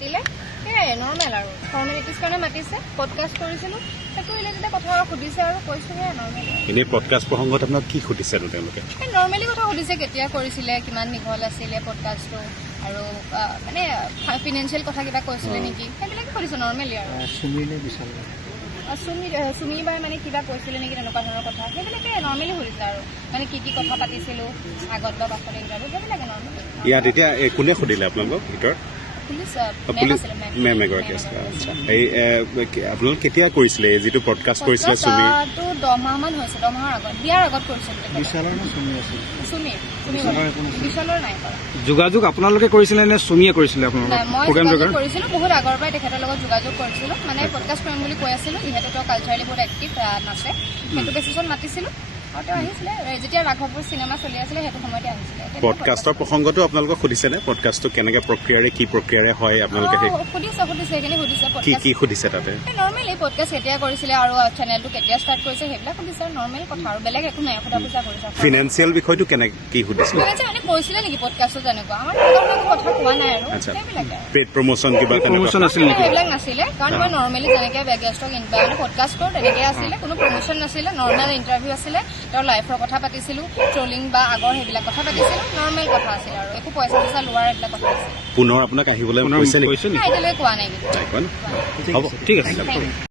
মাতিলে সেয়াই নৰ্মেল আৰু ফৰ্মেলিটিজ কাৰণে মাতিছে পডকাষ্ট কৰিছিলো সেইটো ৰিলেটেড কথা সুধিছে আৰু কৈছো সেয়া নৰ্মেল এনেই পডকাষ্ট প্ৰসংগত আপোনাক কি সুধিছে তেওঁলোকে নৰ্মেলি কথা সুধিছে কেতিয়া কৰিছিলে কিমান দীঘল আছিলে পডকাষ্টটো আৰু মানে ফাইনেন্সিয়েল কথা কিবা কৈছিলে নেকি সেইবিলাকে সুধিছে নৰ্মেলি আৰু চুমি বাই মানে কিবা কৈছিলে নেকি তেনেকুৱা ধৰণৰ কথা সেইবিলাকে নৰ্মেলি সুধিছে আৰু মানে কি কি কথা পাতিছিলো আগত বা পাছত সেইবিলাকে নৰ্মেলি ইয়াত এতিয়া কোনে সুধিলে আপোনালোকক ভিতৰত মেম এগৰাকী আছিলে আচ্ছা এই আপোনালোক কেতিয়া কৰিছিলে যিটো পডকাষ্ট কৰিছিলে চুমি 10 মাহমান হৈছে 10 মাহৰ আগত বিয়াৰ আগত কৰিছিলে বিশালৰ নাই কৰা যোগাযোগ আপোনালোকে কৰিছিলে নে চুমিয়ে কৰিছিলে মই কৰিছিলো বহুত আগৰ পৰাই তেখেতৰ লগত যোগাযোগ কৰিছিলো মানে পডকাষ্ট কৰিম বুলি কৈ আছিলো যিহেতু তেওঁ কালচাৰেলি বহুত এক্টিভ নাচে সেইটো বেচিছত মাতিছিলো আৰু তেওঁ আহিছিলে যেতিয়া ৰাঘৱপুৰ চিনেমা চলি আছিলে সেইটো সময়তে আহিছিলে পডকাষ্টৰ প্ৰসংগটো আপোনালোকক সুধিছেনে পডকাষ্টটো কেনেকৈ প্ৰক্ৰিয়াৰে কি প্ৰক্ৰিয়াৰে হয় আপোনালোকে সুধিছে সেইখিনি সুধিছে কি সুধিছে তাতে নৰ্মেলি পডকাষ্ট কেতিয়া কৰিছিলে আৰু চেনেলটো কেতিয়া ষ্টাৰ্ট কৰিছে সেইবিলাক সুধিছে নৰ্মেল কথা আৰু বেলেগ একো নাই সোধা পোছা কৰিছে ফিনেন্সিয়েল বিষয়টো কি সুধিছে মানে কৈছিলে নেকি পডকাষ্টত তেনেকুৱা আমাৰ কথা কোৱা নাই আৰু সেইবিলাকে পেড প্ৰমোশ্যন কিবা প্ৰমোশ্যন আছিল নেকি সেইবিলাক নাছিলে কাৰণ মই নৰ্মেলি যেনেকৈ গেষ্টক মানে পডকাষ্ট কৰোঁ তেনেকৈ আছিলে কোনো প্ৰমোশ্যন নাছিলে নৰ্মেল ইণ্টাৰভিউ আছিলে তেওঁৰ লাইফৰ কথা পাতিছিলো ট্ৰলিং বা আগৰ সেইবিলাক কথা পাতিছিলো নৰ্মেল কথা আছিল আৰু একো পইচা পইচা লোৱাৰ এইবিলাক কথা আছিল পুনৰ আপোনাক আহিবলৈ কৈছে নেকি এতিয়ালৈকে কোৱা নাই হ'ব ঠিক আছে